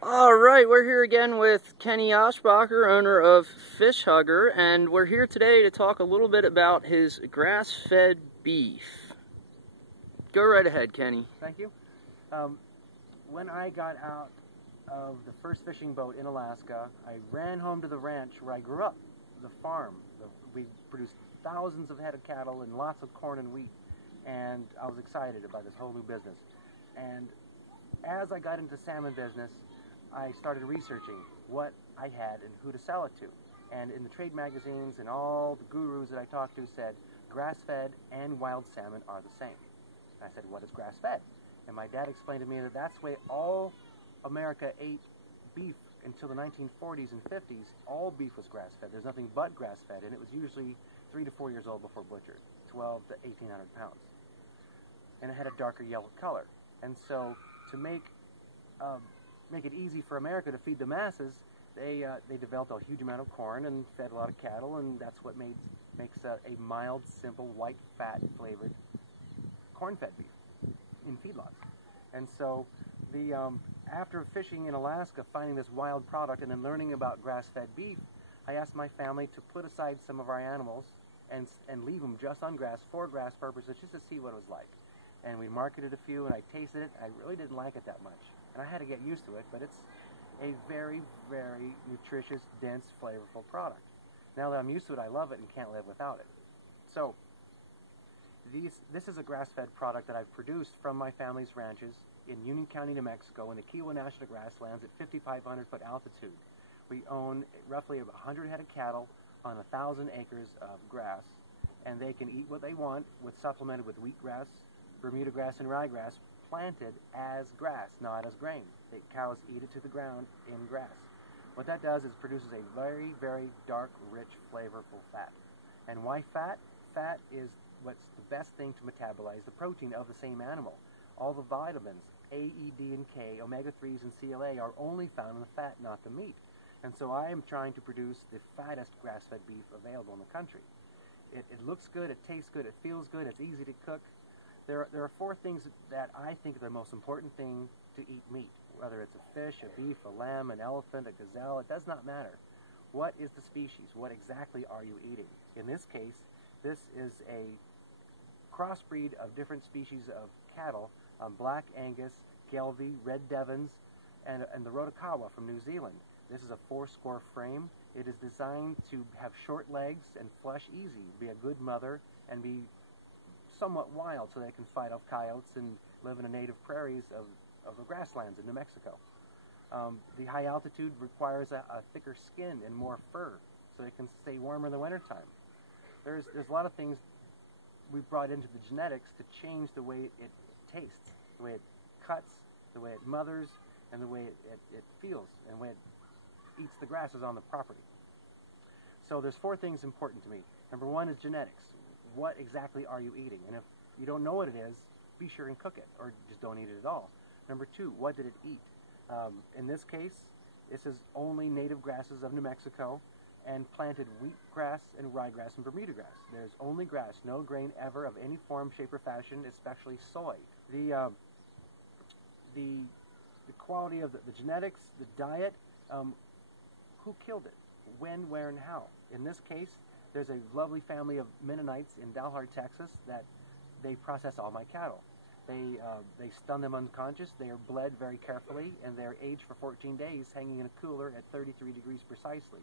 All right, we're here again with Kenny Oshbacher, owner of Fishhugger, and we're here today to talk a little bit about his grass-fed beef. Go right ahead, Kenny. Thank you. When I got out of the first fishing boat in Alaska, I ran home to the ranch where I grew up, the farm. We produced thousands of head of cattle and lots of corn and wheat, and I was excited about this whole new business. And as I got into salmon business, I started researching what I had and who to sell it to. And in the trade magazines and all the gurus that I talked to said grass-fed and wild salmon are the same. And I said, what is grass-fed? And my dad explained to me that that's the way all America ate beef until the 1940s and 50s. All beef was grass-fed. There's nothing but grass-fed, and it was usually 3 to 4 years old before butchered, 12 to 1,800 pounds. And it had a darker yellow color. And so to make it easy for America to feed the masses, they developed a huge amount of corn and fed a lot of cattle, and that's what makes a mild, simple, white, fat flavored corn-fed beef in feedlots. And so after fishing in Alaska, finding this wild product and then learning about grass-fed beef, I asked my family to put aside some of our animals and leave them just on grass for grass purposes, just to see what it was like. And we marketed a few, and I tasted it. I really didn't like it that much, and I had to get used to it, but it's a very, very nutritious, dense, flavorful product. Now that I'm used to it, I love it and can't live without it. So this is a grass-fed product that I've produced from my family's ranches in Union County, New Mexico, in the Kiowa National Grasslands at 5,500-foot altitude. We own roughly 100 head of cattle on 1,000 acres of grass, and they can eat what they want, supplemented with wheatgrass, Bermuda grass, and ryegrass, planted as grass, not as grain. The cows eat it to the ground in grass. What that does is produces a very, very dark, rich, flavorful fat. And why fat? Fat is what's the best thing to metabolize the protein of the same animal. All the vitamins, A, E, D, and K, omega-3s, and CLA are only found in the fat, not the meat. And so I am trying to produce the fattest grass-fed beef available in the country. It looks good, it tastes good, it feels good, it's easy to cook. There are 4 things that I think are the most important thing to eat meat, whether it's a fish, a beef, a lamb, an elephant, a gazelle, it does not matter. What is the species? What exactly are you eating? In this case, this is a crossbreed of different species of cattle, Black Angus, Gelbvieh, Red Devons, and the Rotakawa from New Zealand. This is a 4-score frame. It is designed to have short legs and flush easy, be a good mother, and be somewhat wild so they can fight off coyotes and live in the native prairies of the grasslands in New Mexico. The high altitude requires a thicker skin and more fur so it can stay warmer in the wintertime. There's a lot of things we've brought into the genetics to change the way it tastes, the way it cuts, the way it mothers, and the way it feels, and the way it eats the grasses on the property. So there's 4 things important to me. Number 1 is genetics. What exactly are you eating? And if you don't know what it is, be sure and cook it, or just don't eat it at all. Number 2, what did it eat? In this case, this is only native grasses of New Mexico and planted wheatgrass and ryegrass and Bermuda grass. There's only grass, no grain ever of any form, shape, or fashion, especially soy. The quality of the genetics, the diet, who killed it, when, where, and how. In this case, there's a lovely family of Mennonites in Dalhart, Texas, that they process all my cattle. They stun them unconscious, they are bled very carefully, and they're aged for 14 days, hanging in a cooler at 33 degrees precisely.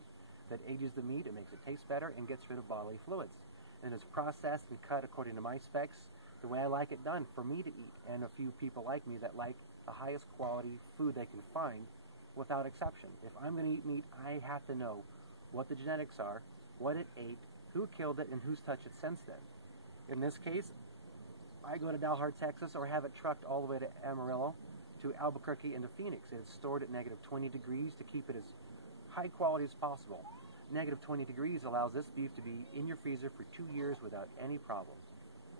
That ages the meat, it makes it taste better, and gets rid of bodily fluids. And it's processed and cut according to my specs, the way I like it done, for me to eat, and a few people like me that like the highest quality food they can find, without exception. If I'm going to eat meat, I have to know what the genetics are, what it ate, who killed it, and who's touched it since then. In this case, I go to Dalhart, Texas, or have it trucked all the way to Amarillo, to Albuquerque, and to Phoenix. It's stored at -20 degrees to keep it as high quality as possible. -20 degrees allows this beef to be in your freezer for 2 years without any problems.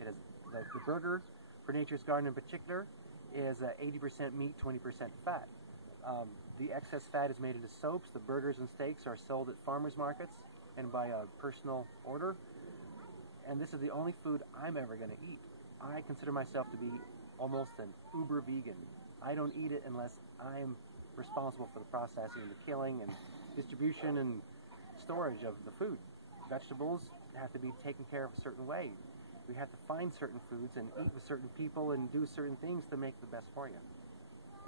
It is the burger, for Nature's Garden in particular, is 80% meat, 20% fat. The excess fat is made into soaps. The burgers and steaks are sold at farmers markets and by personal order. And this is the only food I'm ever going to eat. I consider myself to be almost an uber vegan. I don't eat it unless I'm responsible for the processing and the killing and distribution and storage of the food. Vegetables have to be taken care of a certain way. We have to find certain foods and eat with certain people and do certain things to make the best for you.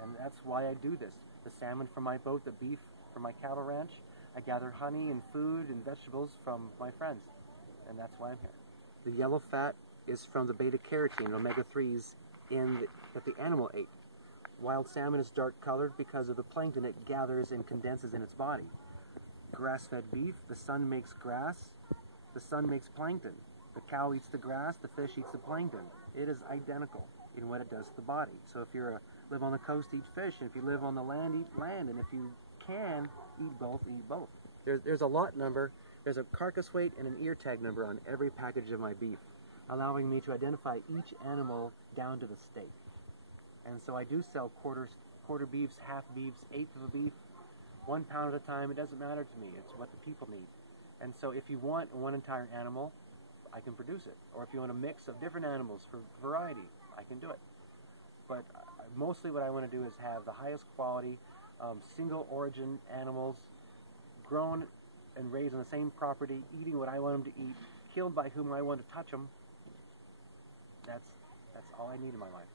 And that's why I do this. The salmon from my boat, the beef from my cattle ranch. I gather honey and food and vegetables from my friends. And that's why I'm here. The yellow fat is from the beta-carotene and omega-3s that the animal ate. Wild salmon is dark colored because of the plankton it gathers and condenses in its body. Grass-fed beef, the sun makes grass, the sun makes plankton. The cow eats the grass, the fish eats the plankton. It is identical in what it does to the body. So if you live on the coast, eat fish, and if you live on the land, eat land, and if you can eat both, eat both. There's a lot number, there's a carcass weight and an ear tag number on every package of my beef, allowing me to identify each animal down to the steak. And so I do sell quarter beefs, half beefs, eighth of a beef, 1 pound at a time. It doesn't matter to me. It's what the people need. And so if you want one entire animal, I can produce it. Or if you want a mix of different animals for variety, I can do it. But mostly what I want to do is have the highest quality, single origin animals grown and raised on the same property, eating what I want them to eat, killed by whom I want to touch them. That's all I need in my life.